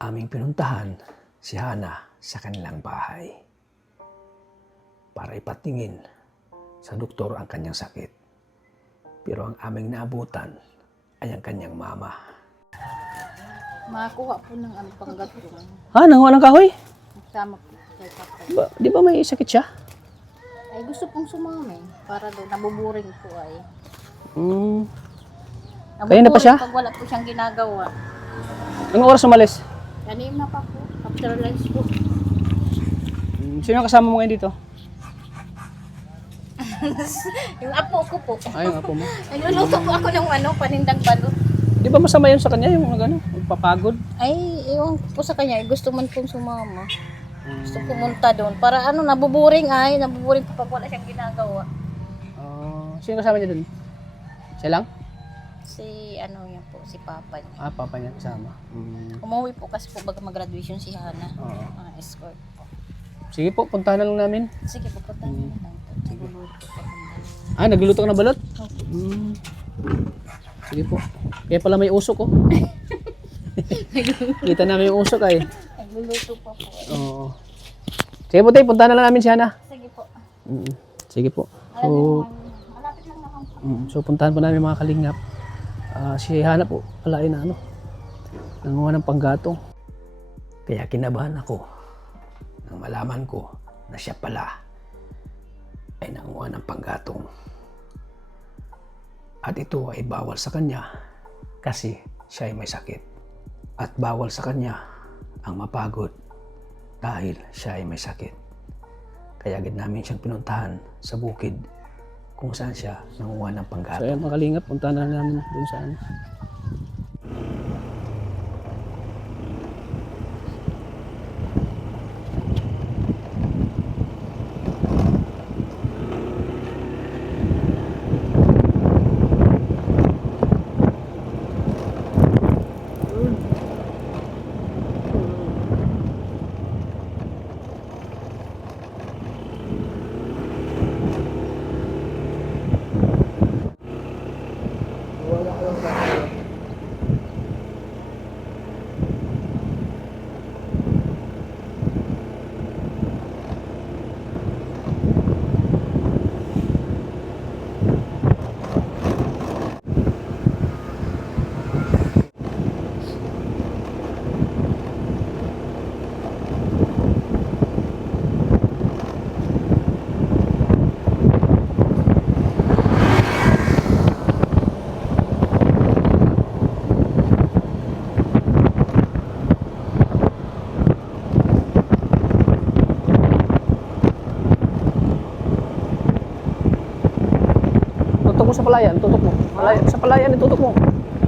Aming pinuntahan si Hana sa kanilang bahay para ipatingin sa doktor ang kanyang sakit. Pero ang aming naabutan ay ang kanyang mama. Makakuha po ng panggatong. Nanguha ng kahoy? Sama po kay Papa. Di ba may sakit siya? Ay gusto pong sumami para daw nabuburing po ay. Kaya na pa siya? Pag wala po siyang ginagawa. Anong oras umalis? Kanina pa po. After lunch po. Sino ang kasama mo ngayon dito? Yung apo ko po. Ay, yung apo mo. Nagluluto po ako ng panindang balot. Di ba masama yun sa kanya, yung magpapagod? Ay, iwan po sa kanya. Gusto man pong sumama. Gusto pumunta doon. Para nabuburing po pag wala siyang ginagawa. Sino kasama niya dun? Siya lang? Si Papa niya. Papa niya kasama. Umuwi po kasi po baga mag-graduation si Hana. Oo. Escort po. Sige po, puntahan na lang namin. Sige, pupuntahan niyo na lang ito. Nagluluto po ako. Nagluluto ka ng balot? Sige po. Kaya pala may usok oh. Kita namin yung usok ay. Nagluluto pa po. Oo. Sige po tayo, puntahan na lang namin si Hana. Sige po. Sige po. Malapit lang naman po. So puntahan po namin mga kalingap. Si Hana po pala ay nanguha ng panggatong. Kaya kinabahan ako nang malaman ko na siya pala ay nanguha ng panggatong. At ito ay bawal sa kanya kasi siya ay may sakit. At bawal sa kanya ang mapagod dahil siya ay may sakit. Kaya agad namin siyang pinuntahan sa bukid kung saan siya nanguha ng panggatong. So ayan mga kalingap, puntahan na namin dun saan. Tutok mo sa palayan, tutok mo. Sa palayan, tutok mo.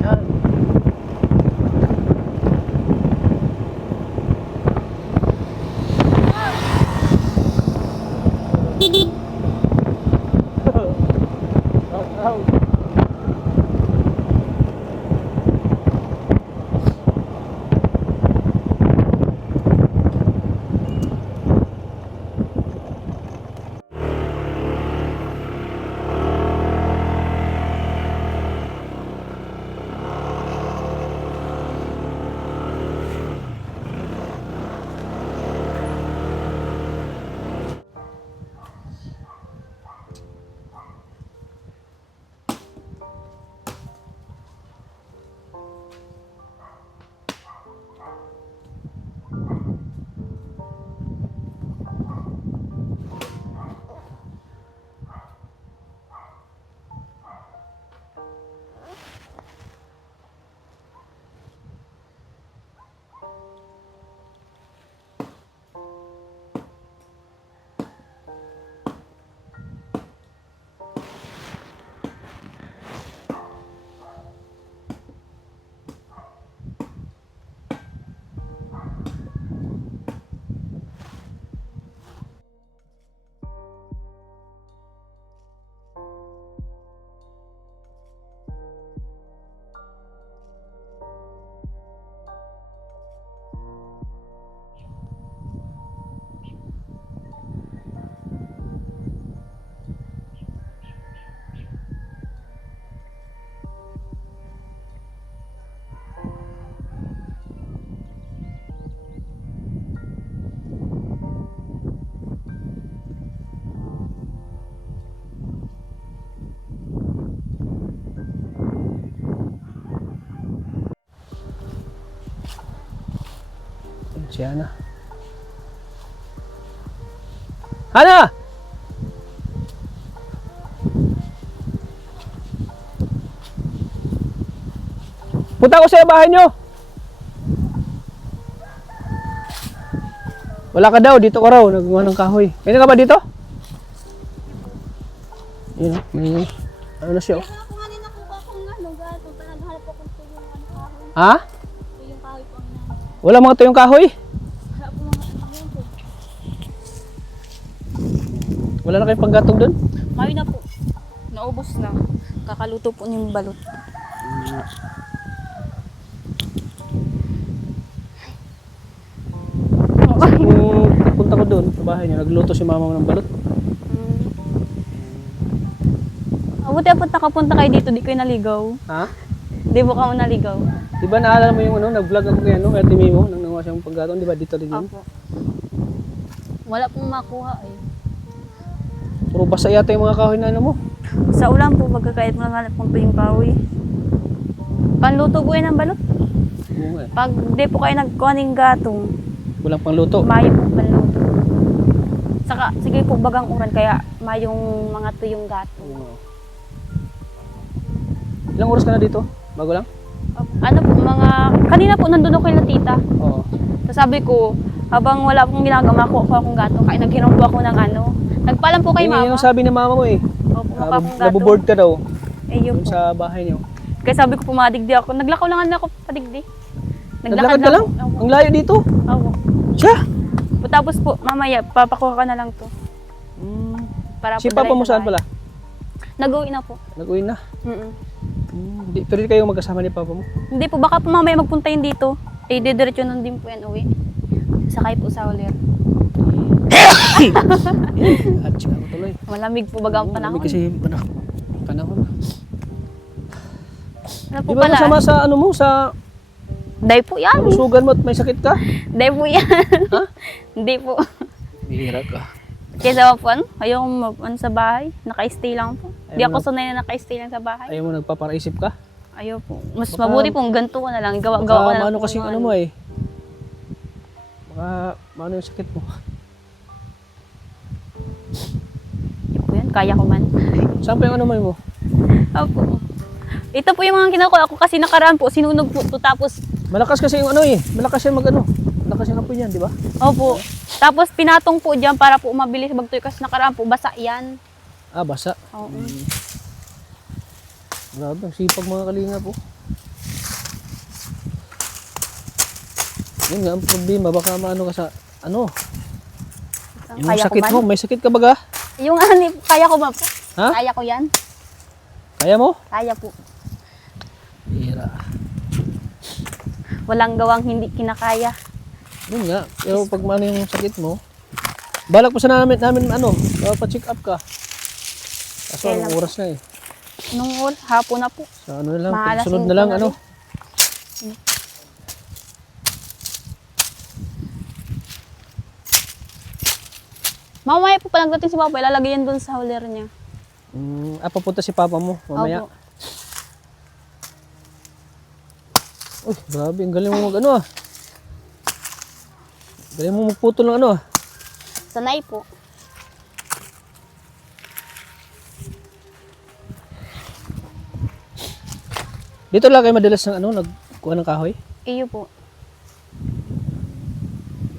Yan. Si Hana. Hana! Punta ko sa bahay nyo. Wala ka daw, dito ka raw, nagawa ng kahoy. Kaya ka ba dito? Yun, may ano na siya. Kaya ako nga rin nakuha kong ano, gato. Naghanap ako po yung ano, kahoy. Ha? Yung kahoy po ang nanay. Wala mga tuyong kahoy? Wala po mga anak yan po. Wala na kayong panggatong doon? Kahoy na po. Naubos na. Kakaluto po yung balot. Kung nagpunta ko doon sa bahay niyo, nagluto si mama mo ng balot. Buti apat nakapunta kayo dito, di kayo naligaw. Ha? Di mo ka mo naligaw. Di ba naalala mo yung ano, nag-vlog ako kay ano, kay Timi mo, nang nangawa siyang panggatong, di ba dito rin yun? Opo. Wala pong makuha eh. Puro basa yata yung mga kahoy na ano mo. Sa ulan po, magkakait mo lang po yung kahoy. Panluto po yan ng balot. Oo nga eh. Pag di po kayo nagkuha ng gatong, Walang pangluto. mayo po panluto. Saka, sige po bagang uran, kaya mayong mga tuyong gatong. Oo nga. Ilang oras ka na dito? Bago lang? Ano po, kanina po nandun ako kay tita. Oo. So sabi ko, habang wala pong ginagawa, makuha akong gatong, kaya naghiram po ako ng ano. Nagpalam po kay Yun mama. yung sabi ni mama mo eh. Opo, makuha akong gatong. Naboboard ka daw Ayun dun po. sa bahay niyo. Kaya sabi ko pumadigdi ako. Naglakaw lang ako padigdi. Naglakad ka lang? Opo. Ang layo dito? Opo. Siya? Tapos po, mamaya, papakuha ka na lang to. Para Si po papa dalhin mo sa saan bahay. pala? Nag-uwi na po. Nag-uwi na. Pero di kayo magkasama ni papa mo? Hindi po, baka po mamaya magpunta yun dito. Eh, didiretso nun din po yan uwi. Sakay po sa ulir. At siya ako tuloy. Malamig po baga ang panahon. Malamig kasi panahon. Ano po Di ba pala? masama sa ano mo, sa Day po yan. kalusugan mo at may sakit ka? Day po yan. Ha? Hindi po. Bihira ka. Kesa po ano, ayokong mag sa bahay. Naka-stay lang po. Hindi Ayaw ako mo sanay na naka-stay lang sa bahay. Ayaw mo nagpaparaisip ka? Ayaw po. Mas Baka- mabuti pong ganito ko na lang. Gawa ko na Baka lang. maano po kasi ng ano mo eh. Baka maano yung sakit mo. Yun po yan, kaya ko man. Saan pa yung ano mo? Opo. Ito po yung mga kinukuha ko kasi nakaraan po, sinunog po to, tapos, Malakas kasi yung ano eh. Malakas yan mag-ano. Malakas yung apoy niyan, di ba? opo. Tapos pinatong po dyan para po mabilis magtuyo kasi nakaraan po, basa yan. Ah, basa. Oo. Grabe, ang sipag mga kalinga po. Yun nga, ang problema, baka maano ka sa, ano, yung Kaya ko sakit man. mo, may sakit ka baga? Yung ani, kaya ko man po. Ha? Kaya ko yan. Kaya mo? Kaya po. Hira. Walang gawang hindi kinakaya. Yun nga, pero pag maano yung sakit mo, balak pa sa namin ano, pa-check up ka. Kaso Kailan anong oras na eh. Nung hapon na po. Sa ano na lang, Maalas sunod yung na lang, kunwari. ano. Mamaya po palang dating si Papa, ilalagay yan dun sa hulir niya. Papunta si papa mo, mamaya. Opo. Uy, grabe, ang galing mo mag ano ah. Galing mo magputol ng ano ah. Sanay po. Dito lang kayo madalas ng ano, nagkuha ng kahoy. Iyo po.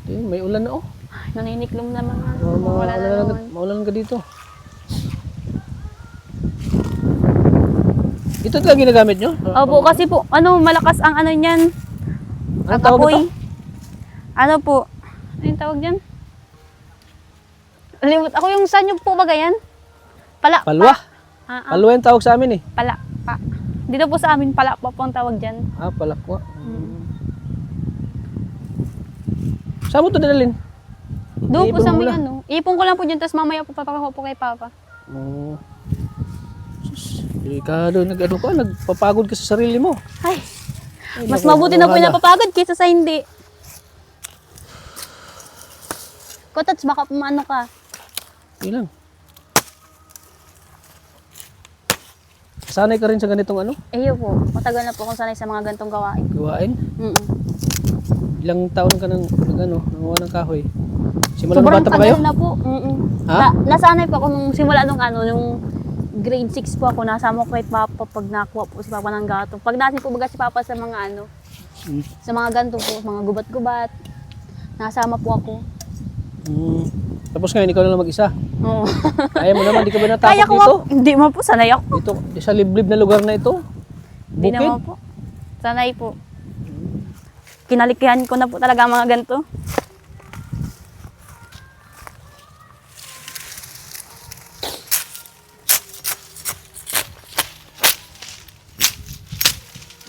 May ulan na oh. Naniniklom naman. Maulan Wala na naman. maulan ka dito. Ito talaga ginagamit nyo? Opo, kasi po, ano, malakas ang ano niyan. Anong Ang tawag apoy. ito? Ano po? Ano yung tawag diyan? Limot. Ako yung sanyo po ba yan? Pala. Palwa. Ah, Palwa yung tawag sa amin eh. pala. Pa. Dito po sa amin, pala pa po ang tawag dyan. Palakwa. Saan mo ito dadalhin? Doon po Iipon sa mo may lang. ano. Ipon ko lang po dyan, tapos mamaya po papakaho po kay Papa. Oh. Sus, delikado. Nag-ano ka, nagpapagod ka sa sarili mo. Ay, Ay, mas naku, mabuti na po yung bahala. napapagod kaysa sa hindi. Kotats, baka pumano ka. Yun lang. Sanay ka rin sa ganitong ano? Eh, yun po. Matagal na po kung sanay sa mga gantong gawain. Gawain. Mm-mm. Ilang taon ka nang nanguha ng kahoy? Simula nung Sobrang bata pa kayo? tagal na po. Ha? Nasanay po ako nung simula nung grade 6 po ako. Nasama ko kay Papa pag nakuha po si Papa ng gatong. Pag natin po baga si Papa sa mga sa mga ganito po, mga gubat-gubat. Nasama po ako. Tapos ngayon, ikaw na lang mag-isa. Oo. Kaya mo naman, di ka ba natakot Kaya ko dito? Hindi mo po, sanay ako. Dito, sa liblib na lugar na ito. Hindi Bukid. naman po. Sanay po. Kinalikihan ko na po talaga ang mga ganito.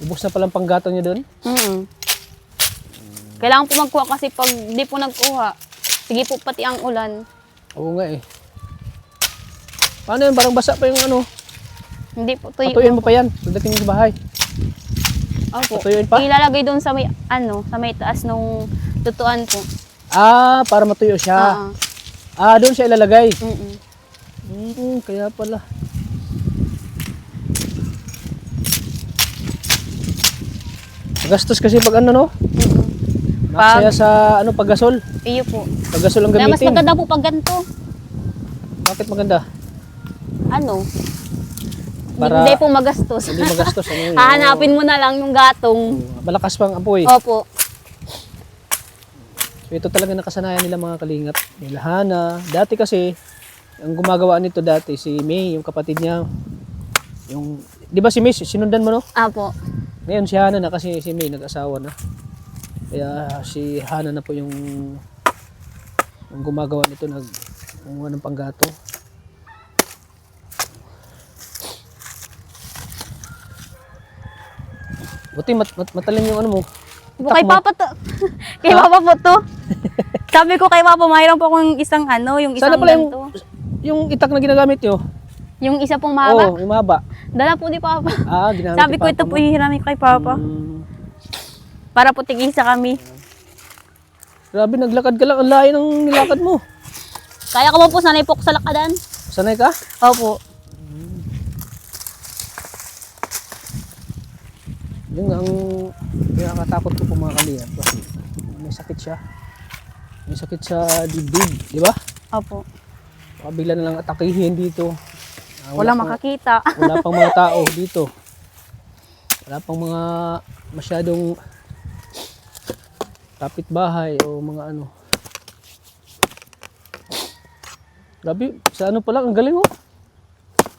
Ubus na palang panggatong niyo doon. Kailangan po magkuha kasi pag di po nagkuha, sige po pati ang ulan. Oo nga eh. Paano yun? Parang basa pa yung Hindi po tuyo. Patuyuin mo pa yan. Pagdating sa bahay. Opo. Patuyuin pa? Ilalagay doon sa may sa may taas nung tutuan po. Para matuyo siya. Oo. Doon siya ilalagay. Mm-mm. Kaya pala. Gastos kasi pag no? Maksaya sa paggasol. Iyo po. Paggasol ang Kaya mas gamitin. maganda po pag ganito. Bakit maganda? Para Hindi po magastos. hindi magastos. Hahanapin mo na lang yung gatong. Malakas pang apoy. Opo. So ito talaga nakasanayan nila mga kalingap. Nila Hana. Dati kasi, ang gumagawa nito dati, si May, yung kapatid niya. Di ba si May, sinundan mo no? Opo. Ngayon si Hana na kasi si May nag-asawa na. Kaya si Hana na po yung gumagawa nito, nagkumuha ng panggato. Buti matalim yung mo. Kay Papa to. Kay Papa po to. Sabi ko kay Papa, mayroon po akong isang yung isang Sana pala ganito. yung itak na ginagamit nyo. Yung isa pong mahaba. Oo, yung mahaba. Dala po ni Papa. Ginamit Sabi ni ko Papa ito mo. po ihiramin kay Papa. Para po tig-isa kami. Grabe, naglakad ka lang. Ang layo ng nilakad mo. Kaya ko po sanay po ako sa lakadan. Sanay ka? Opo. Yung ang nakakatakot ko po mga kalingap kasi may sakit siya. May sakit sa dibdib, di ba? Opo. Baka bigla na lang atakihin dito. Walang makakita. Wala pang mga tao dito. Wala pang mga masyadong kapitbahay o mga Grabe, sa pa lang, ang galing oh.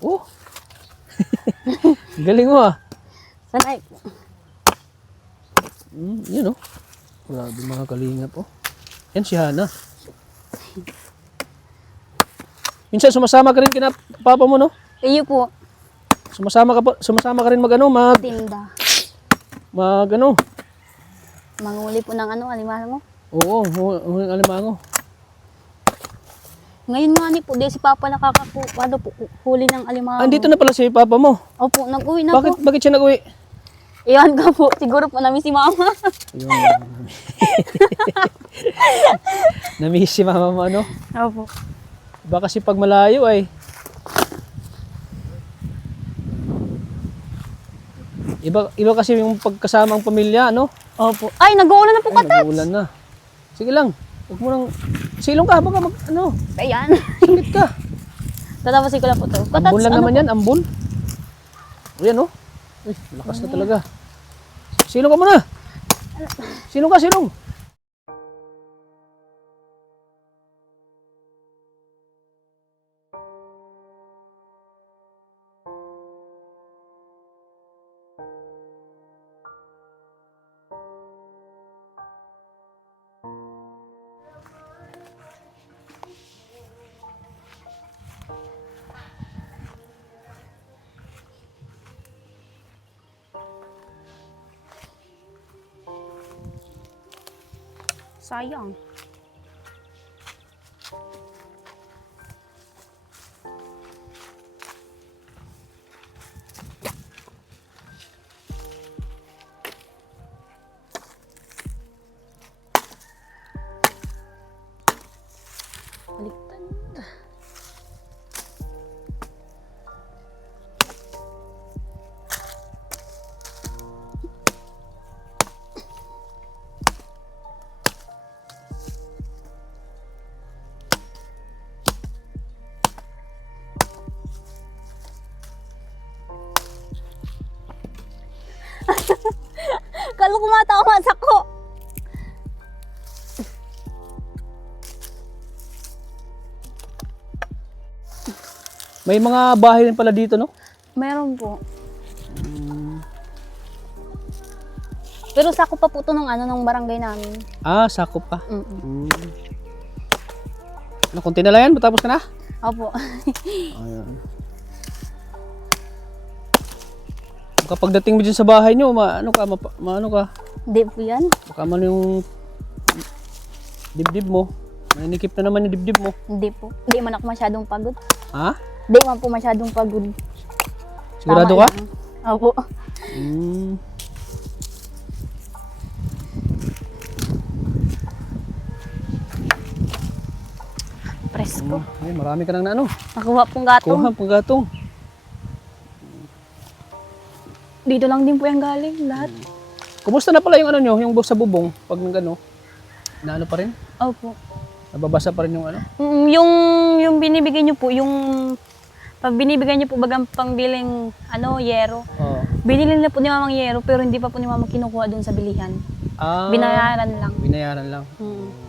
Oh. Galing mo ah. Sanay po. Yun oh. Grabe mga kalingap oh. Yan si Hana. Minsan sumasama ka rin kina papa mo no? Iyo po. Sumasama ka rin Tinda. Manguli po ng alimango. Oo, alimango. Ngayon nga ni po, di si Papa huli ng alimango. Andito na pala si papa mo. Opo, nag-uwi na po. Bakit siya nag-uwi? Iyan ka po, siguro po namin si Mama. Ayun. Namiss si mama mo Opo. Baka kasi pag malayo ay Iba kasi yung pagkasama ang pamilya, Opo. Ay, nag-uulan na po katat. Nag-uulan na. Sige lang. Huwag mo nang silong ka, baka Ayan. sakit ka. Tatapusin ko lang po to. Katats, Ambon lang naman yan, ambon. Ayan Uy, lakas na talaga. Silong ka muna. Silong ka, silong. Sayang. Baliktad. May mga bahay rin pala dito, no? Meron po. Pero sakop pa po ito ng ng barangay namin. Ah, sakop pa. Mm-mm. Ano, konti na lang yan? Matapos ka na? Opo. Ayan. Kapag dating mo dyan sa bahay nyo, ano ka? Hindi po yan. Baka man yung dibdib mo. Nanikip na naman yung dibdib mo. Hindi po. Hindi man ako masyadong pagod. Ha? Hindi man po masyadong pagod. Sigurado Tama ka? lang. Opo. Mm. Presko. Ay, marami ka nang ano. Nakuha pong gatong. Kuha, panggatong. Dito lang din po yung galing lahat. Kumusta na pala yung ano nyo, yung sa bubong? Pag nang ano, na ano pa rin? Opo. Nababasa pa rin yung ano? Yung binibigay niyo po, yung pag binibigay niyo po bagang pangbiling yero. Oo. Binili na po ni Mamang yero pero hindi pa po ni Mamang kinukuha doon sa bilihan. Ah, Binayaran lang. binayaran lang. Mm.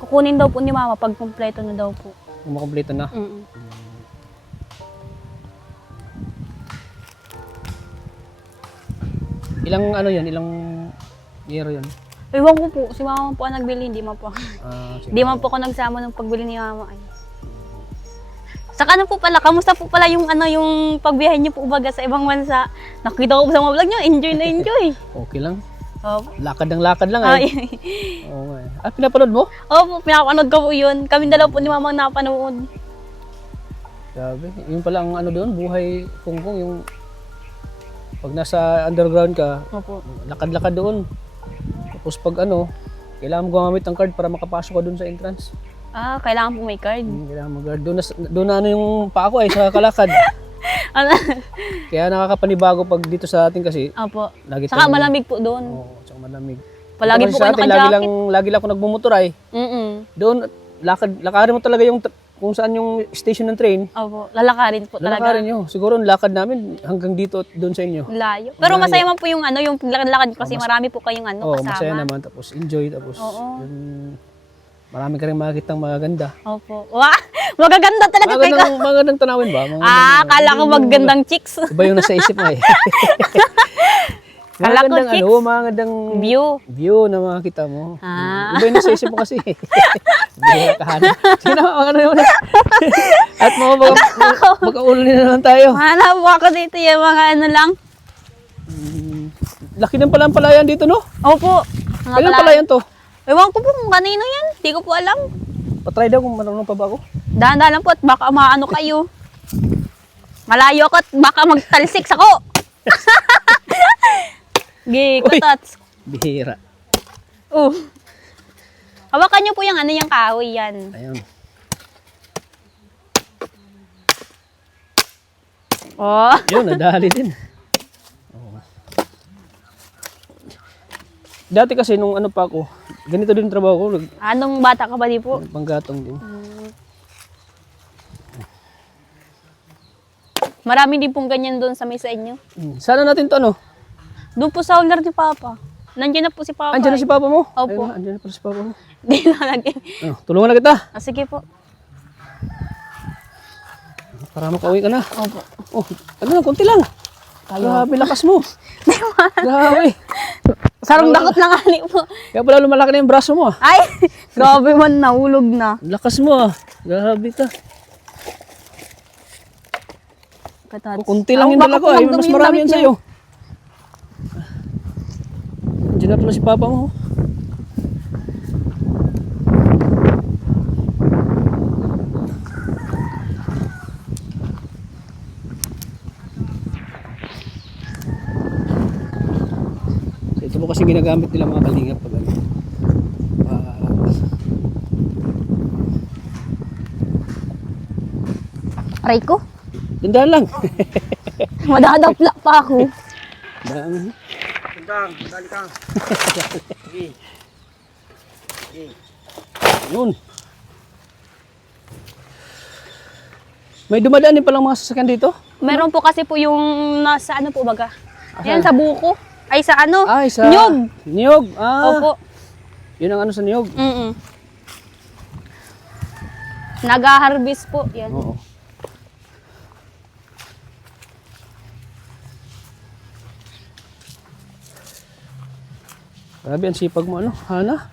Kukunin daw po ni Mama pag kumpleto na daw po. Kung makompleto na. Mm. Ilang ano yan? Ilang yero yan? Ewan ko po, si Mama po ang nagbili, hindi man po. Ah, sige. Hindi man po ako nagsama ng pagbili ni Mama. Ay. Saka ano po pala, kamusta po pala yung yung pagbiyahe niyo po baga sa ibang bansa? Nakita ko po sa mga vlog niyo, enjoy na enjoy. Okay lang. Opo. Lakad ng lakad lang Ay. Oo nga. Ah, pinapanood mo? Opo, pinapanood ko po yun. Kami dalaw po ni Mama napanood. Grabe. Yun pala ang ano doon, buhay kungkong, yung pag nasa underground ka, Opo. lakad-lakad doon. Tapos pag kailangan mo gumamit ng card para makapasok ka doon sa entrance. Ah, kailangan po may card. Kailangan mag-guard. Doon na yung paa ko sa kalakad. Ano? Kaya nakakapanibago pag dito sa atin kasi, Opo. lagi Saka tayong- malamig po doon. Oo, tsaka malamig. Palagi Dito po kasi kayo sa atin, naka-jacket. lagi lang ako nagmumotor ay. Mm-mm. Doon, lakarin mo talaga yung kung saan yung station ng train. Opo, lalakarin po talaga. Lalakarin nyo. Siguro ang lakad namin hanggang dito at doon sa inyo. Layo. Pero Layo. masaya man po yung yung lakad-lakad kasi marami po kayong Oo, kasama. masaya naman. Tapos enjoy. Tapos Oo. marami ka rin makikitang magaganda. Opo. Wah, magaganda talaga kayo. Magandang tanawin ba? Akala ko magandang chicks. Iba yung nasa isip mo eh. Kala ko chicks. Magandang View. view na makikita mo. Ah. Iba yung nasa isip mo kasi. Hindi ka hanap. Sige na, yun. At magkaulo na naman tayo. Hanap po ako dito yung mga lang. Laki ng palayan dito, no? Opo. Mga Kailan palayan to? Ewan ko po kung kanino yan. Hindi ko po alam. Patry daw kung marunong pa ba ako. Dahan-dahan lang po at baka maano kayo. Malayo ako at baka magtalsik ako. Uy. Gikutats. Bihira. Hawakan niyo po yung yung kahoy yan. Ayun. Oh. Yun, nadali din. Oo. Dati kasi nung pa ako, ganito din trabaho ko, Anong bata ka ba di po? panggatong din. Marami din pong ganyan doon sa may sa inyo. Sana natin to Doon po sa owner ni Papa. Nandiyan na po si Papa. Andiyan na si papa mo? Opo. Ayun na, andiyan na pala si papa mo. Di na lagi. Tulungan na kita. Sige po. Para makauwi ka na. Opo. Oh, konti lang. Grabe, lakas mo. Grabe. Sarang dakot na nga po. Kaya pala lumalaki na yung braso mo. Ay! Grabe man, nahulog na. Lakas mo. Grabe ka. Katats. Kunti lang yung dala ko. Mas marami yan sa'yo. Andiyan na pala si papa mo. Ito po kasi ginagamit nila mga kalingap pag Aray ko. Tandaan lang. Madadapla pa ako. Dami. Dali kang. Yun. May dumadaan din palang mga sasakyan dito? Meron po kasi po yung nasa po baga. Yan sa buko. Ay sa Ay, sa... Nyog. Niyog. Ah. Opo. Yun ang sa niyog. Nag-harvest po. Yan. Oo. Grabe, ang sipag mo, ano, Hana?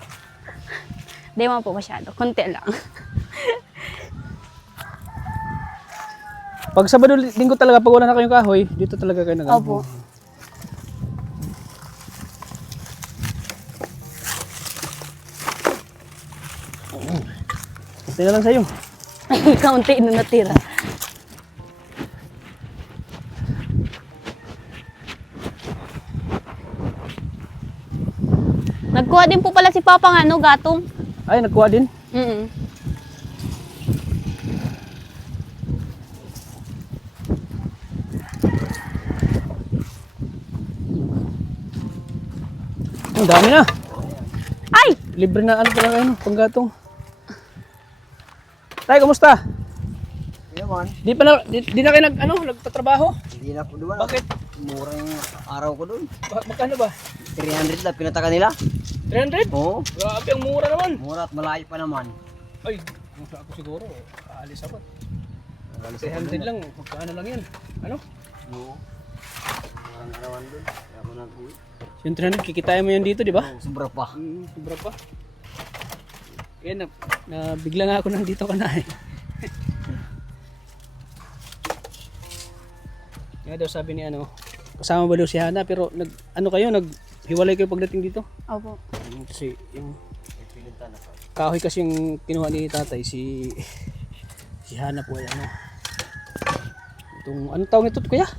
Di mo po masyado. Konti lang. Pag Sabado, Linggo talaga, pag wala na kayong kahoy, dito talaga kayo nag- Opo. Ito na lang sa'yo. Kaunti na natira. Nagkuha din po pala si Papa ng ano, gatong. Ay, nagkuha din. Mm. Ang dami na. Ay! Libre na ano talaga, ano, panggatong. Tay, kumusta? Yan man. Di na kayo nagtatrabaho? Hindi na po doon. Bakit? Mura yung araw ko doon. Magkano ba? 300 lang pinataka nila. 300? Oo. Grabe, ang mura naman. Mura at malayo pa naman. Ay, kung sa ako siguro, aalis ako. 300 lang, magkano lang yan? Ano? Oo. Murang arawan doon. Kaya ako nag-uwi. Yung 300, kikitain mo yan dito, di ba? Oo, sobra pa. Sobra pa. Yan, bigla nga ako nandito ka na eh. Nga daw sabi ni ano, kasama ba daw si Hana, pero naghiwalay kayo pagdating dito? Opo. Kasi yung kahoy kasi yung kinuha ni tatay, si Hana po ay ano. Itong, anong tawag ito kuya?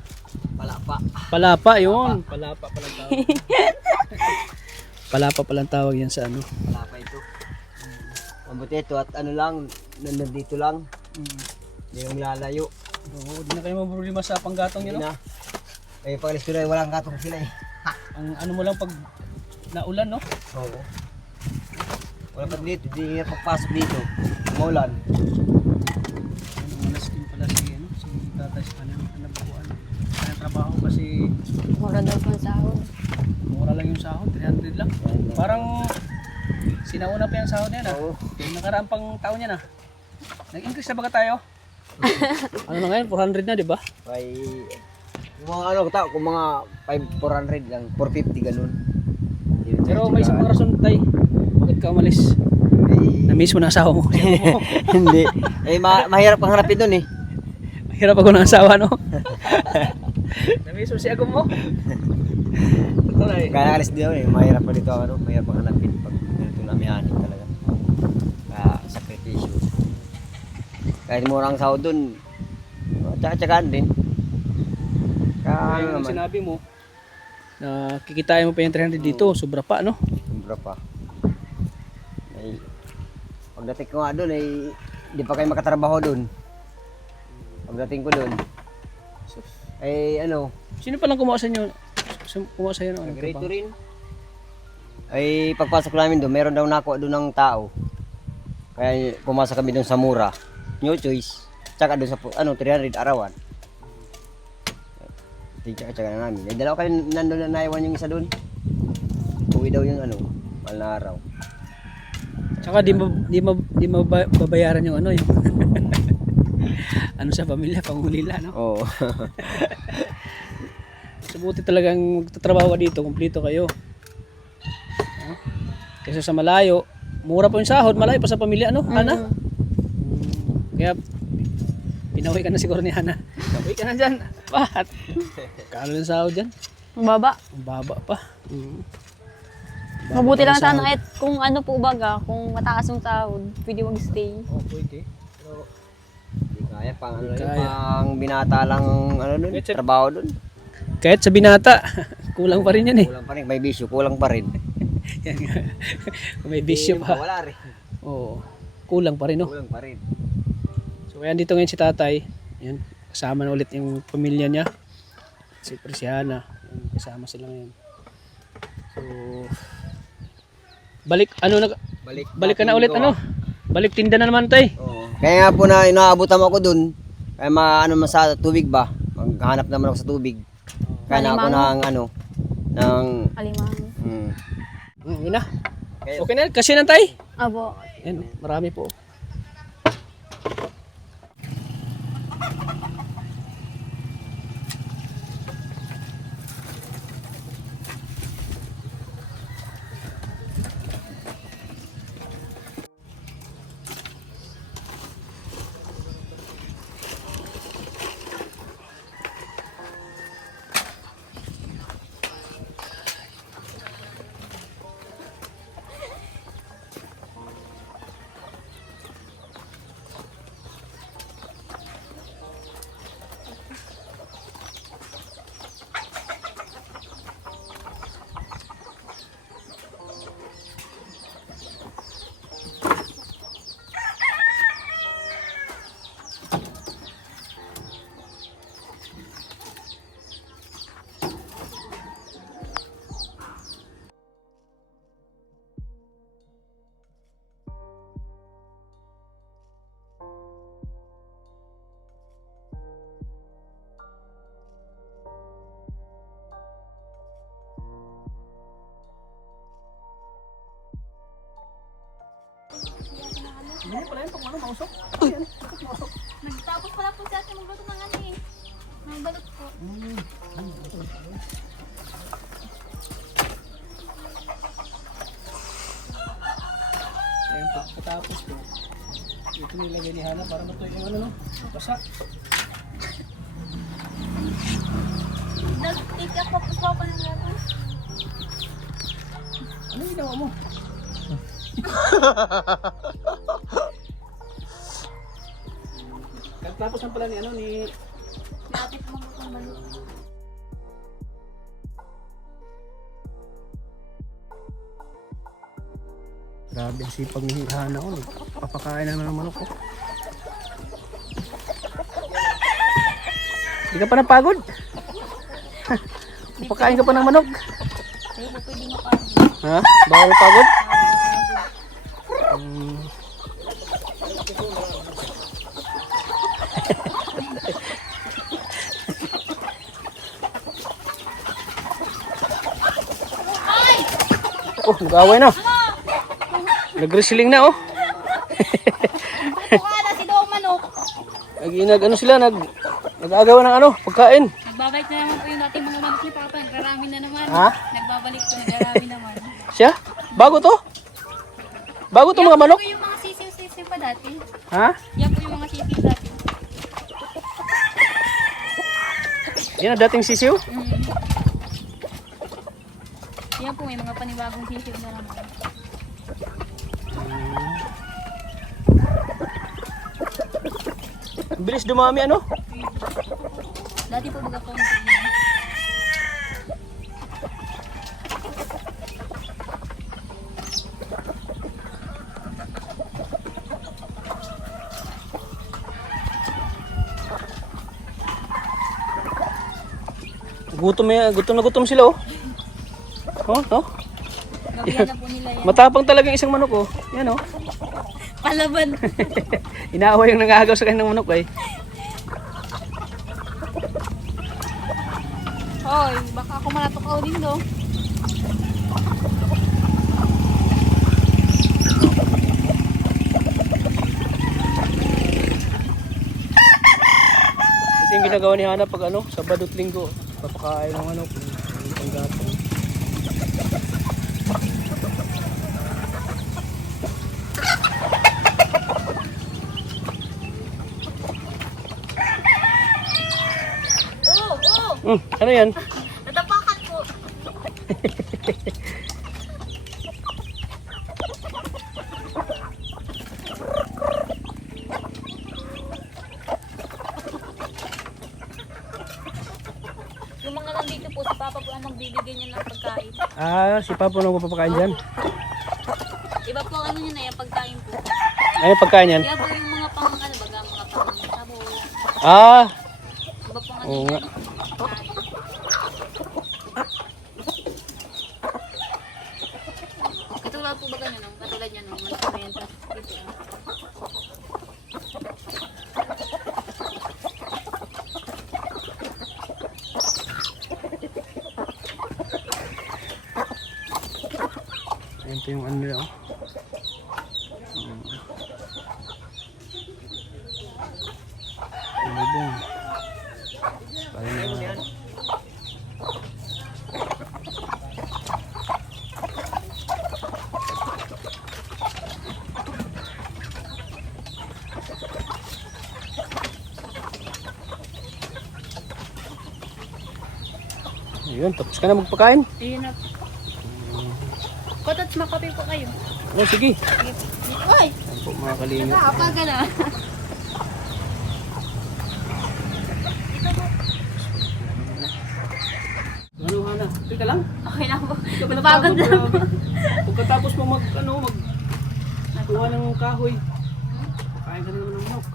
Palapa. Palapa, yun. Palapa palang tawag. Palapa palang tawag yan sa ano. Palapa ito. Mabuti ito at ano lang, nandito lang. Hindi yung lalayo. Oo, di na kayo maproblema sa panggatong Hindi yun. na. Eh, pag alis ko na, walang katong sila eh. Ang ano mo lang pag naulan, no? Oo. Wala pa dito, hindi na pagpasok dito. Maulan. Malas din pala si tatay sa kanyang nabubuan. Kanyang trabaho kasi Mura daw po ang sahod. mura lang yung sahod, 300 lang. Parang sinauna pa yung sahod niya na. Oo. Yung nakaraang pang taon niya na. Nag-increase na ba tayo? Ano na ngayon? 400 na, di ba? Ay, yung mga ano, kung mga 400 lang, 450 ganun. Pero may isang rason tay. Bakit ka umalis? Eh, Na-miss mo na asawa mo. hindi. Eh, mahirap ang hanapin dun eh. Mahirap ako ng asawa, no? Na-miss mo si Agum mo? Ito na eh. Kaya alis din ako eh, mahirap pa dito ano, mahirap ang hanapin pag ganito na mihanin talaga. Kaya sakripisyo. Kahit murang sahod dun, tsaka-tsakaan din. Kaya Kaya ano yung naman, sinabi mo, na kikitain mo pa yung 300 dito, sobra pa, no? sobra pa. Ay, pagdating ko nga dun ay, hindi pa kayo makatrabaho dun. Pagdating ko dun, ay ano, Sino palang kumuha sa inyo? Kumuha sa inyo ng nag-rito rin. Ay pagpasok namin doon, meron daw nakuha doon ng tao. Kaya pumasok kami doon sa mura. New choice. Tsaka doon sa 300 arawan. Tsaka na namin. Ay dalawa kayo nandun na naiwan yung isa doon. Uwi daw yung mahal na araw. Tsaka di mo babayaran yung ano yung ano sa pamilya, pangulila, no? Oo. Subuti talagang magtatrabaho ka dito, kumpleto kayo. No? Kaysa sa malayo, mura po yung sahod, malayo pa sa pamilya, ano, Hana? Kaya, pinawi ka na siguro ni Hana. Pinawi ka na dyan. Bakit? Kano yung sahod dyan? Ang baba. Ang baba pa. Mabuti lang pa yung sana sahod. kahit kung ano po baga, kung mataas yung sahod, pwede mag-stay. Oo, pwede. Pero, Hindi kaya pang Hindi kaya. pang binata lang doon, Wait, sir. trabaho doon. kahit sa binata, kulang pa rin yan eh. Kulang pa rin, may bisyo, kulang pa rin. Yan nga. May bisyo pa. Wala rin. Oo. Kulang pa rin, no? Kulang pa rin. So ayan dito ngayon si tatay. Ayan, kasama na ulit yung pamilya niya. Si Presiana. Ayan, kasama sila ngayon. So balik balik ka na ulit ano? Balik tinda na naman tay. Oo. Kaya nga po na inaabutan ako dun. Kaya sa tubig ba? Maghanap naman ako sa tubig. Kaya na ako ng Alimang. Yun na. Okay na, kasi na tay. Abo. Ayan, marami po. Hindi pala yan pag ano, mausok. Ayan, mausok. Nagtapos pala po si ate magluto ng ano eh. Ng balot po. Ayan, pagkatapos ko, ito nilagay ni Hana para matuyo yung ano, no? Basa. Nag-take ako po sa ng gato. Ano yung ginawa mo? Pagkatapos ng pala ni ano, ni... Si ate po magluto ng balot. Grabe ang sipag ni Hana ko. Papakain na ng manok ko. Hindi ka pa napagod? Papakain ka pa ng manok? Kaya po pwede mapagod. Ha? Bawal pagod? Oh, nag-away na. Nag-wrestling na oh. Ito si Doong Manok. Ano sila, nag-agawa ng ano, pagkain. Nagbabalik na naman po yung dating mga manok ni Papa. Nagrarami na naman. Ha? Nagbabalik po, nagrarami naman. Siya? Bago to? Bago to mga manok? Yan po yung mga sisiw-sisiw pa dati. Ha? Yan po yung mga sisiw dati. Yan ang dating sisiw? Yan po, may mga panibagong sisiw na naman. Ang bilis dumami ano? Dati po baga po. Gutom na gutom sila oh. Oh, no? Gabihan na po nila yan. Matapang talaga yung isang manok oh. Yan oh. Palaban. Inaaway yung nangagaw sa kanyang manok eh. Hoy, baka ako malatukaw din do. Ito yung ginagawa ni Hana pag ano, Sabado at Linggo. Papakain ng manok, ng panggatong. Ano yan? Natapakan po. Yung mga nandito po, si Papa po ang magbibigay niya ng pagkain. Ah, si Papa nang papakain dyan. Iba po ano yun na yung pagkain po. Ano pagkain yan? Iba po yung mga pang ano baga, mga pang sabo. Ah, Iba po ano oo nga. yun. Katulad po ba ganyan, no? Katulad niya, no? Mansamenta. Ito, Ito yung ano nila oh. Bubong. Parang na... Ayun, tapos ka na magpakain. Ayun na. Kotats, makape po kayo. Oh, sige. Uy! Ayan po mga kalingap. Nakakaga na. Ano Hana? Ito ka lang? Okay lang po. Ikaw ba Napagod na po. Pagkatapos mo magkuha ng kahoy, kain ka na naman ng manok.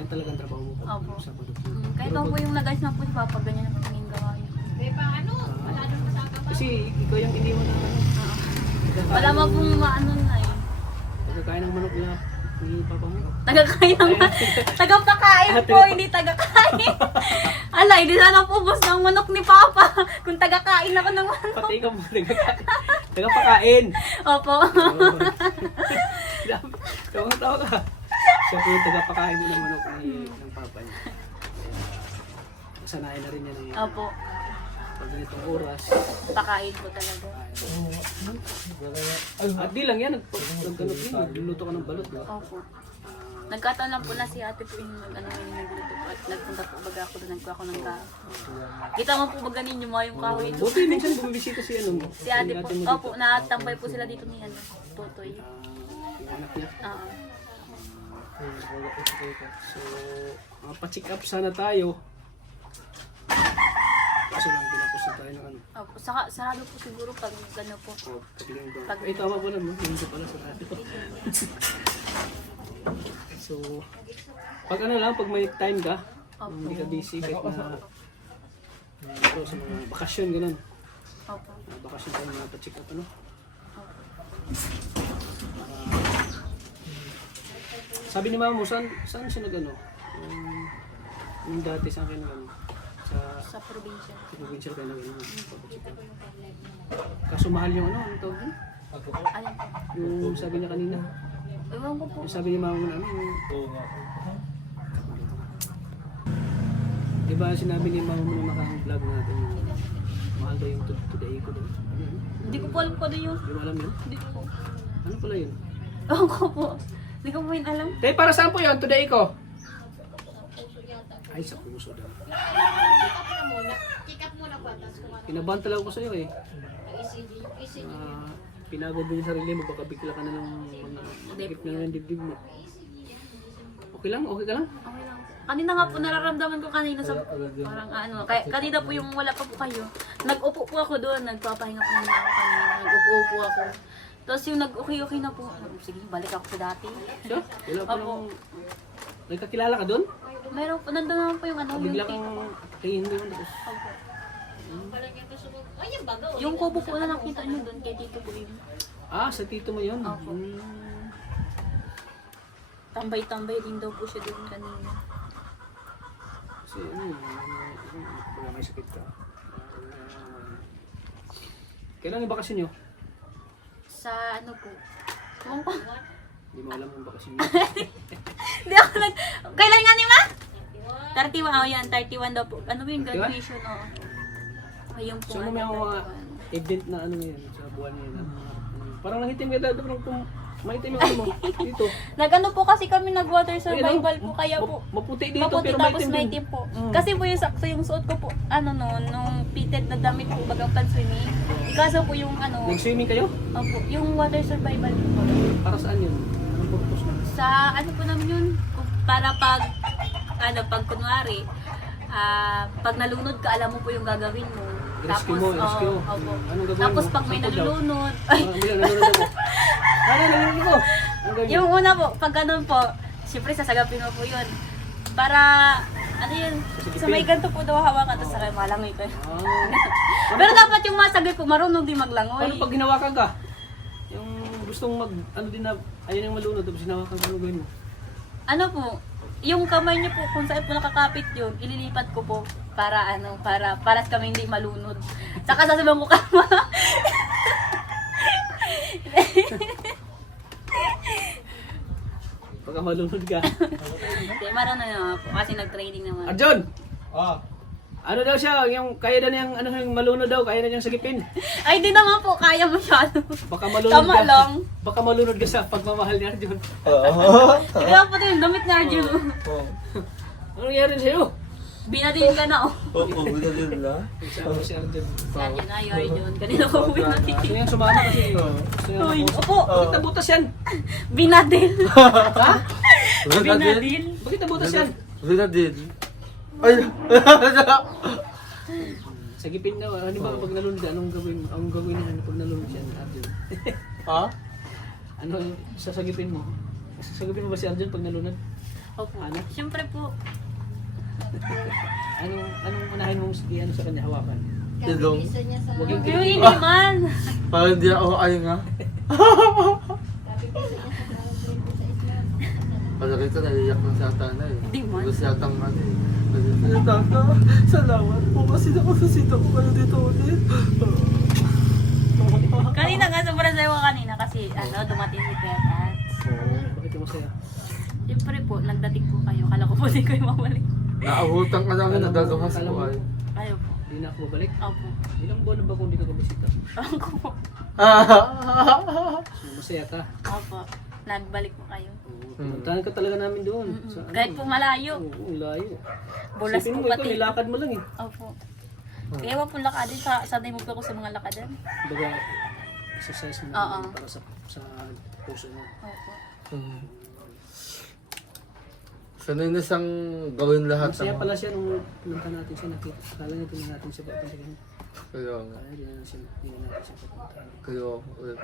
Yan talagang trabaho mo Opo. sa Sabado. Kahit ako po yung nag-ayos na po si Papa, ganyan na po tingin gawa yun. Kasi ikaw yung iniwan ng ano. Wala mo pong maano na eh. Pagkakain ng manok na ni Papa mo. Tagakain naman. Tagapakain po, hindi tagakain. Ala, hindi sana po ubos ng manok ni Papa. Kung tagakain ako ng manok. Pati ikaw mo nagpakain. Opo. Tawang-tawa ka. Siya po yung tagapakain mo ng manok ng papa niya. Sanayin na rin yan eh. Opo. Pag ganitong oras. Pakain po talaga. At di lang yan, nagkanot din, nagluluto ka ng balot. No? Opo. Nagkataon lang po na si ate po yung yung nagluto po at nagpunta po baga ako doon, nagkuha ako ng kahoy. Kita mo po baga ninyo mga yung kahoy. Buti minsan bumibisita si ano mo. Si ate po, opo, natambay po sila dito ni ano, Totoy. Yung anak niya. Oo. So, pa-check up sana tayo. Kasi lang pinapos na tayo ng ano. Opo, saka sarado po siguro pag ano po. Paglinggo. Pag- Ay, tama pala mo. Linggo pala sa natin. So, pag ano lang, pag may time ka, hindi ka busy, kahit na ito, sa mga bakasyon, ganun. Opo. Bakasyon tayo na pa-check up, ano? Sabi ni mama mo, saan siya nag-ano? Yung dati saan kayo nag-ano? Sa probinsya. Sa provincial kayo nag-ano? Pa-check up. Kaso mahal yung ano, ano tawag yun? Alam po. Yung sabi niya kanina. Ewan ko po. Yung sabi ni mama mo na ano, yung... Diba sinabi ni mama mo na nakang-vlog natin yung mahal daw yung today ko daw. Ano yun? Hindi ko po alam kung ano yun. Di mo alam yun? Hindi ko po. Ano pala yun? Ewan ko po. Hindi ko po yun alam. Tay, para saan po yun? Today ko? Ay, sa puso daw. Kinabahan talaga ko sa'yo eh. Pinagod mo yung sarili mo, baka bigla ka na ng magkip na ng dibdib mo. Okay lang? Okay ka lang? Okay lang. Kanina nga po nararamdaman ko kanina sa parang ano, kaya kanina po yung wala pa po kayo. Nag-upo po ako doon, nagpapahinga po muna ako kanina. Nag-upo ako. Tapos yung nag-okay-okay na po. Sige, balik ako sa dati. Siya? Wala pa Opo. lang. Nagkakilala ka doon? Meron po, nandun naman po yung ano, yung Bigla kang tingin mo yun. Tapos, Opo. Yung kubo po na nakita nyo doon, kay Tito po yun. sa tito mo yun? Opo. Tambay-tambay din daw po siya doon kanina. Kasi wala may sakit ka. Kailan yung bakasyon nyo? Sa ano po? Ewan ko. Hindi mo alam yung bakasyon nyo. Hindi ako nag... Kailan nga ni Ma? 31, oh yan, 31 daw po. Ano ba yung 31? graduation, oh. Ayun po. So ano may mga event na ano yun sa buwan yun? Parang nangitim ka dito, parang maitim yung ano mo dito. Nag-ano po kasi kami nag-water survival po, kaya po. Maputi dito Maputi pero tapos maitim din. maitim po. Kasi po yung sakto yung suot ko po, ano no, nung fitted na damit po, bagang pan-swimming. Ikaso po yung ano, Nag-swimming kayo? opo, yung water survival po. Para saan yun? Anong purpose na? Sa ano po namin yun, para pag, pag kunwari, pag nalunod ka, alam mo po yung gagawin mo. Rescue mo, rescue. Opo. Anong gagawin Tapos mo? pag may Sample daw. nalulunod, ay, Nanonood ako. Nanonood ako. Ang gawin mo? yung una po, pag ganun po, siyempre sasagapin mo po yun. Para, ano yun, sa may ganito po daw hawakan, tapos sakay malangoy ko. Pero dapat yung masagay po, marunong din maglangoy. Paano pag hinawakan ka? Yung gustong mag, ano din na, ayun yung malunod, tapos hinawakan ka, ano gawin mo? Ano po, yung kamay niyo po, kung saan po nakakapit yun, ililipat ko po para para kami hindi malunod. Saka sasabihan ko kama. Pagka malunod ka. Hindi, marunong naman po, kasi nag-training naman. Arjon! Ano daw siya, yung kaya na niyang, ano yung malunod daw, kaya na niyang sagipin. Ay, di naman po, kaya masyado. Baka malunod Tama ka. lang. Baka malunod ka sa pagmamahal ni Arjon. Hindi naman po ito yung damit ni Arjun. Ano nangyari sa'yo? Binadin ka na, oh. Oo, binalin na. Isama si Arjon. Si Arjun, ay, Arjun. Kanina ko binadin. Gusto niyang sumama kasi. Gusto niyang Uy, makusap. opo, Bakit nabutas yan? binadil. Ha? Binadil. Bakit nabutas yan? Binalin. Ay! Sagipin na, ano ba pag nalunod, anong gawin niya pag nalunod siya, Arjon? Ha? Ano, sasagipin mo? Sasagipin mo ba si Arjon pag nalunod? Opo. Ano? Siyempre po, Anong unahin mong ano sa kanya hawakan? Ilong. Huwag yung yung kilikili. hindi man. Parang hindi ako ay nga. Malaki ka, naiyak na si ata na eh. Di man. Gusto yata ang ano eh. Tata, salamat po kasi nakasasita ko kayo dito ulit. Kanina nga, sobrang sayo ko kanina kasi dumating si Kuya Tats. Bakit ka masaya? Siyempre po, nagdating po kayo. Kala ko po di kayo mabalik. Naabutan ka namin, nagagawas Alam ko mo, ay. Ayaw po. Hindi na ako babalik. Opo. Ilang buwan na ba kung hindi ka kabisita? Ako po. So, masaya ka. Opo. Nagbalik po kayo. Pumuntahan ka talaga namin doon. Sa, Kahit po malayo. Oo, layo. Bulas Isipin po mo, ikaw, pati. nilakad mo lang eh. Opo. Kaya wag po lakadin. Sanay mo po ako sa mga lakadan. Baga, exercise mo Oo. para sa puso mo. Opo. Sanay na siyang gawin lahat Masaya ng... pala siya nung pumunta natin siya. Nakita, akala niya tingnan natin siya. Kaya nga. Kaya hindi na natin siya pupuntahan. Kaya ulit.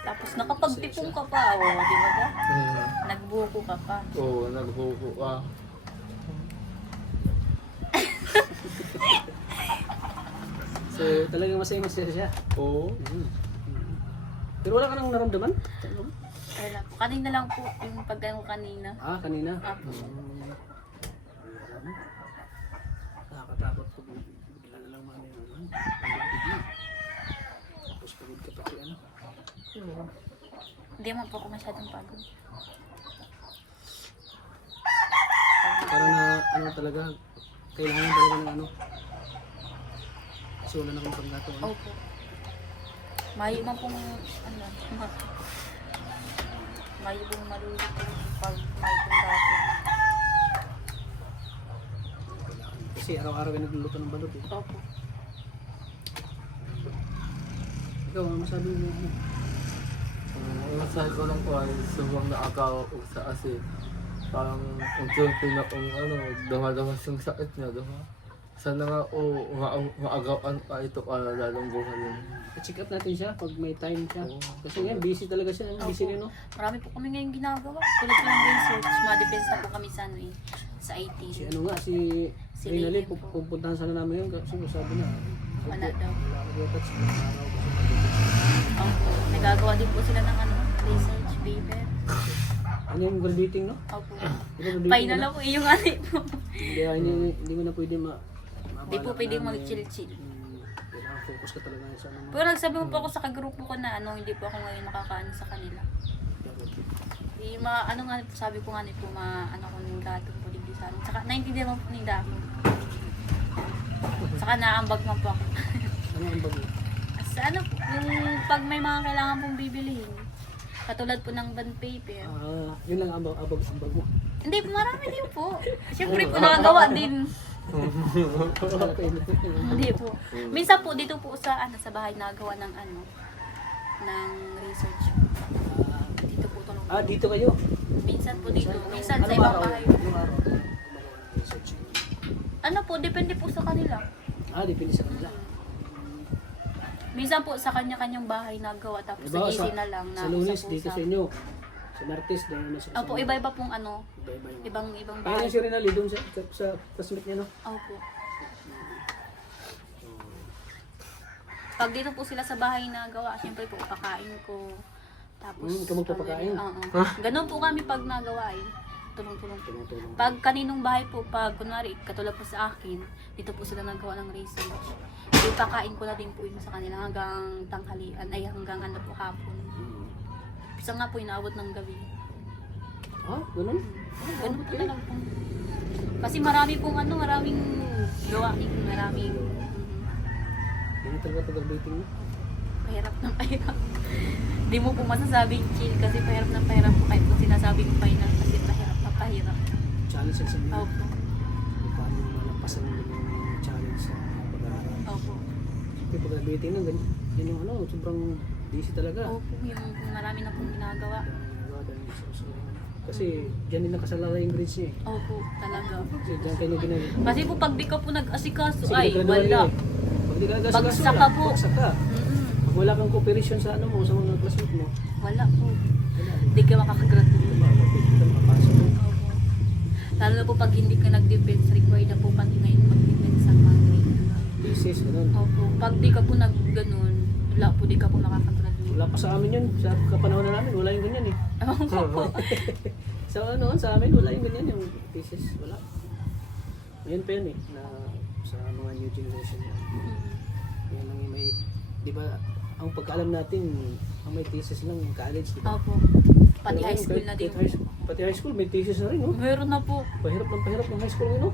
Tapos nakapagtipong ka pa. O, di ba ba? Nagbuko ka pa. Oo, naghuho ka. So, talagang masaya siya. Oo. Pero wala ka nang naramdaman? Wala po. Kanina lang po. Yung pagano kanina. Ah, kanina. Opo. Nakakatakot pag bigla na lang mami naman. Tapos pagod ka pati ano. Hindi man po ako masyadong pagod. Parang na ano talaga, kailangan talaga ng ano. So, wala na kang panggato. Ano? Opo. Mayo man pong, ano, mayo pong malulito pag may pong gato. Kasi araw-araw ay nagluluto ng balot eh. Opo. Ikaw, ano masabi mo? Ano? Ang masahe ko lang po ay subang naagaw ko sa asi. Parang unti-unti na kung ano, dumadumas yung sakit niya, diba? Sana nga maagawan pa ito para lalong buhay. Check up natin siya pag may time siya. Oo. Kasi ngayon, busy talaga siya. Busy rin, no? Marami po kami ngayon ginagawa. Tulad po ng research, ma-defense na po kami sa ano eh, sa IT. Si ano nga, si Si Rinalyn, Rinalyn po. pupuntahan sana namin yun. Kasi sabi na, Wala daw. wala ako dapat sa mga araw. Opo. Nagagawa din po sila ng ano, research paper. Ano yung graduating, no? Opo. Di ba graduating Final na? na po, yung ano po. Hindi mo na pwede Hindi po pwedeng mag-chill-chill. Kailangan focus ka talaga sa ano. Pero nagsabi mo po ako sa kagrupo ko na ano, hindi po ako ngayon nakakaano sa kanila. Yung mga ano nga po, sabi ko nga po, ano ko ng gatong po digdi sa amin. Saka naintindihan mo po ni Dako. Saka naambag man po ako. Ano ang bago? Sa ano po, yung pag may mga kailangan pong bibilihin, katulad po ng bond paper. Yun lang ang bago. Hindi po, marami din po. Siyempre po, nakagawa din. Hindi po. Minsan po, dito po sa ano sa bahay nagawa ng ano, ng research. Dito po tulong. Dito kayo? Minsan po dito, minsan sa ibang bahay. Anong araw? Research. Ano po, depende po sa kanila. Depende sa kanila. Minsan po sa kanya-kanyang bahay nagawa tapos sa Diba, GC na lang na sa Lunes, usap-usap. dito sa inyo. Sa Martes, doon na sa Opo, iba-iba pong ano, Iba-iba yung... ibang Kaya bahay. yung si Rinalyn doon sa classmate niya, no? Opo. Pag dito po sila sa bahay na gawa, syempre po pakain ko. Tapos, Ikaw magpapakain? Oo. Ganun po kami pag nagawa eh. Tulong-tulong po. Tulong-tulong. Pag kaninong bahay po, pag kunwari, katulad po sa akin, dito po sila nagawa ng research. Ipakain ko na din po yun sa kanila hanggang tanghalian, ay hanggang ano po hapon. Isa nga po inaabot ng gabi. Ganun? Ganun po talaga po. Kasi marami pong ano, maraming gawain, maraming Ganun talaga pag-graduating mo? pahirap na pahirap. Di mo po masasabing chill kasi pahirap na pahirap po kahit po sinasabing final kasi pahirap na pahirap. Challenge sa inyo. Opo. Paano mo malampasan mo yung challenge sa pag-aaral? Opo. Kasi pag-graduating na, yan yung ano, sobrang busy talaga. Opo, yung marami na pong ginagawa. Kasi dyan din nakasalala yung grades niya eh. Opo, talaga. Kasi dyan kayo ginagawa. Kasi po pag di ka po nag-asikaso, Kasi ay naggraduate wala. eh. Pag di ka nagkasikaso, Bagsak wala. ka po. Bagsak ka. Mm-mm. Pag wala kang cooperation sa ano mo, sa mga classmate mo, Wala po. wala. Hindi ka makakagraduate. Hindi ka makapasok. Opo. Lalo na po pag hindi ka nag-defense, required na po kami ngayon mag-defense sa mga grade. Thesis, ganun. Opo. Pag di ka po nag-ganon, wala po, di ka po makakagraduate. Wala pa sa amin yun. Sa kapanahon na namin, wala yung ganyan eh. Ewan ko po. Sa amin, wala yung ganyan. Yung thesis, wala. Ngayon pa yun eh, na sa mga new generation. Yan lang yung may, di ba, ang pagkaalam natin, ang may thesis lang yung college, di ba? Opo. Pati Pero high ngayon, school na din. Pati high school, may thesis na rin, no? Meron na po. Pahirap ng high school ngayon, no?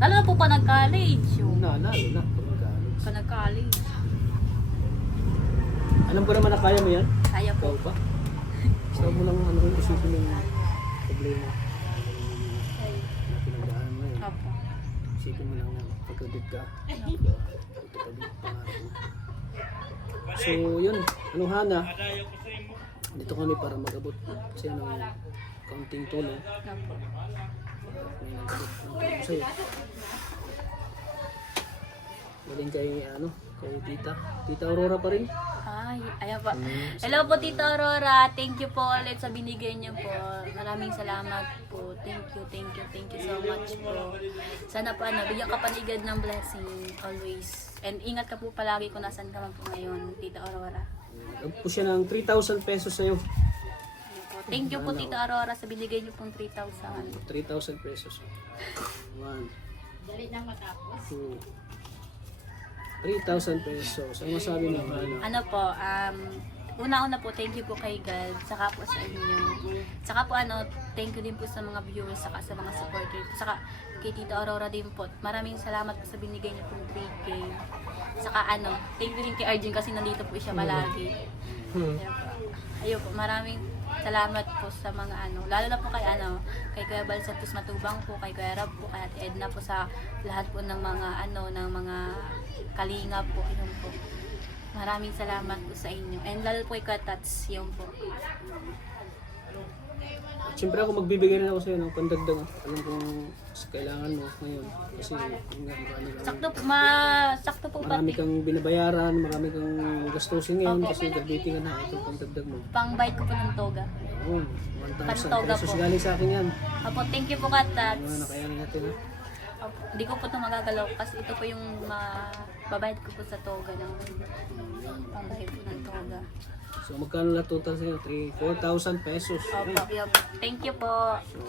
Lalo na po pa nag-college. Lalo na, pag nag-college. Pa nag-college. Alam ko naman na kaya mo yan. Kaya po. Ikaw pa. Gusto mo lang ano yung isipin ng problema. Na pinagdaanan mo yun. Opo. Isipin mo lang na pagkadit ka. Ito ka din pangarap mo. So yun, ano Hana, dito kami para mag-abot sa'yo ng kaunting tulong. Opo. May nag-abot ng tulong sa'yo. Galing kay Tita Aurora pa rin. Ay, ayan po. Hello po, Tita Aurora. Thank you po ulit sa binigay niyo po. Maraming salamat po. Thank you so much po. Sana po, bigyan ka panigad ng blessing always. And ingat ka po palagi kung nasan ka man po ngayon, Tita Aurora. Nagpo siya ng 3,000 pesos sa'yo. Ayan po. Thank you po, Tita Aurora, sa binigay niyo pong 3,000. 3,000 pesos. 1. Dali na matapos. 3,000 pesos. Ang masabi mo, Hana? Ano po, una-una po, thank you po kay God, saka po sa inyo. Saka po thank you din po sa mga viewers, saka sa mga supporters. Saka kay Tita Aurora din po. Maraming salamat po sa binigay niyo pong 3K. Saka thank you din kay Arjun kasi nandito po siya palagi. Ayun po, maraming salamat po sa mga lalo na po kay Kuya Bal Santos Matubang po, kay Kuya Rab po, kay Ate Edna po, sa lahat po ng mga ng mga kalinga po, yun po. Maraming salamat po sa inyo. And lalo po kay Kuya Tats, yun po. At syempre ako magbibigay rin ako sa'yo ng pandagdag. Alam kong kailangan mo ngayon. Kasi Sakto po marami pati. kang binabayaran, marami kang gastusin ngayon kasi graduating ka na. Ito pandagdag mo. Pang-bite ko po ng toga. Oo, 1,000 Pantoga pesos po. galing sa akin yan. Apo, thank you po Kuya Tats. Mga nakayanin natin ha. Hindi ko po ito magagalaw kasi ito po yung babayad ko po sa toga ng pang-bite po ng toga. So magkano na total sa'yo? 4,000 pesos. Opo, yun. Thank you po. So,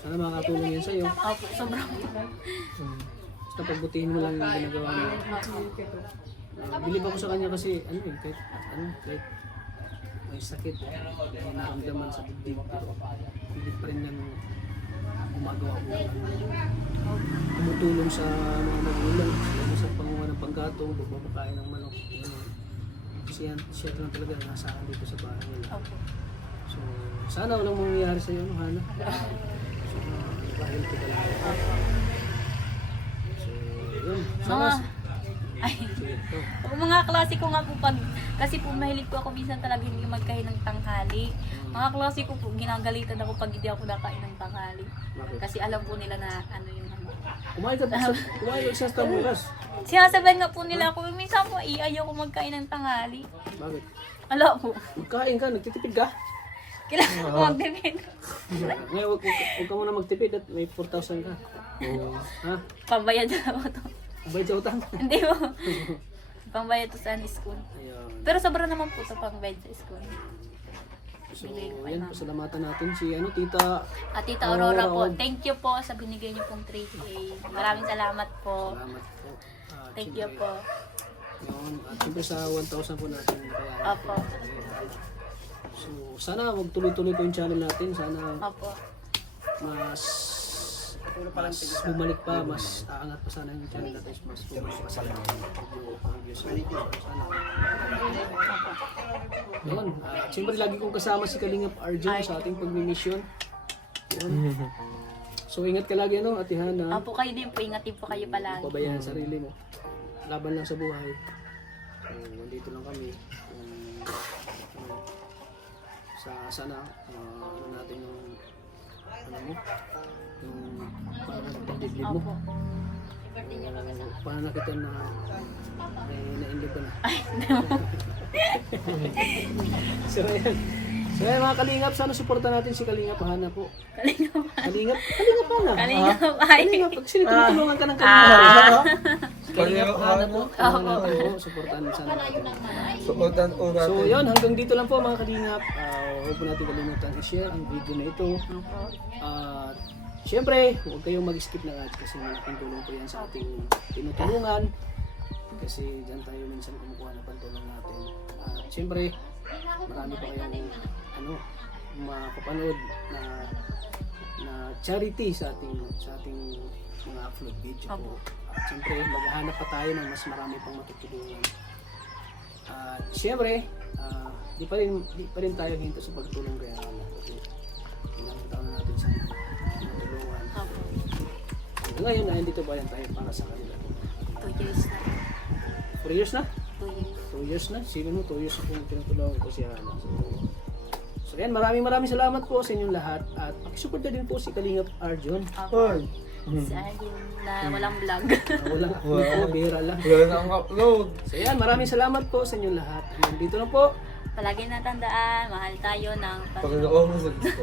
sana makakatulong yan sa'yo. Opo, sobrang Basta pagbutihin mo lang yung ginagawa mo. Bilib ako sa kanya kasi kahit may sakit, may naramdaman sa dibdib, pero hindi pa rin nang gumagawa ko. Tumutulong sa mga magulang, sa panguha ng panggatong, pagbabakain ng manok. Kasi yan, siya lang talaga nasaan dito sa bahay nila. Opo. So, sana walang mangyayari sa'yo, Hana? So, dahil ko talaga. So, yun. Ay, mga klase ko nga po kasi po mahilig po ako minsan talaga hindi magkain ng tanghali. Mga klase ko po, ginagalitan ako pag hindi ako nakain ng tanghali. Bakit? Kasi alam po nila na yung Kumain ka sa taburas. Sinasabihan nga po nila ako, minsan po ayaw ko magkain ng tanghali. Bakit? Ala po, Magkain ka, nagtitipid ka. kailangan ko mag-depend. Ngayon, huwag ka muna magtipid at may 4,000 ka. Ha? Pambayad na ako to. Bayad sa utang. Hindi po. Pambayad to sa school. Ayun. Pero sobra naman po sa pambayad sa school. So, yan, pasalamatan natin si Tita At Tita Aurora po, Aurora. thank you po sa binigay niyo pong 3K. Maraming salamat po. Salamat po. Thank you po. Yun, at siyempre sa 1,000 po natin bayaran. Opo. So, sana magtuloy-tuloy po yung channel natin. Sana Opo. mas bumalik pa, mas aangat pa sana yung channel natin. Mas bumalik pa sana yung views. Sana. Yun. At siyempre lagi kong kasama si Kalingap Arjun sa ating pagmimisyon. Yun. So ingat ka lagi Ate Hana. Opo, kayo din po. Ingat din po kayo palagi. Pabayaan ang sarili mo. Laban lang sa buhay. So, nandito lang kami. Sana natin yung yung pananakit mo. Opo. Pananakit yan na na-inlib ka na. So ayan mga Kalingap, sana suporta natin si Kalingap Hana po. Kalingap Hana. Kalingap ay. Kalingap, pag sinitulungan ka ng Kalingap. Kalingap Hana po. Suportahan sana natin. Suportan po natin. So yun, hanggang dito lang po mga Kalingap. Huwag po natin kalimutan i-share ang video na ito. At syempre, huwag kayong mag-skip ng ads kasi malaking tulong po yan sa ating tinutulungan. kasi dyan tayo minsan kumukuha ng pantulong natin. Siyempre, marami pa kayong mapapanood na charity sa ating mga upload video po. At siyempre, maghahanap pa tayo ng mas marami pang matutulungan. At siyempre, di pa rin tayo hinto sa pagtulong kay Hana. Kasi ilang taon na natin sa matulungan. Ngayon, nandito ba yan tayo para sa kanila? 2 years na. 4 years na? 2 years. 2 years na? Sige mo, 2 years na kung tinutulungan ko si Hana. So yan, maraming salamat po sa inyong lahat. At pakisupport na din po si Kalingap Arjun. Hoy! Sa yung na walang vlog. Walang upload po, bihira lang. Wala na akong upload. So yan, maraming salamat po sa inyong lahat. Hanggang dito lang po. Palagi natandaan, mahal tayo ng Pagkakaon mo sa gusto.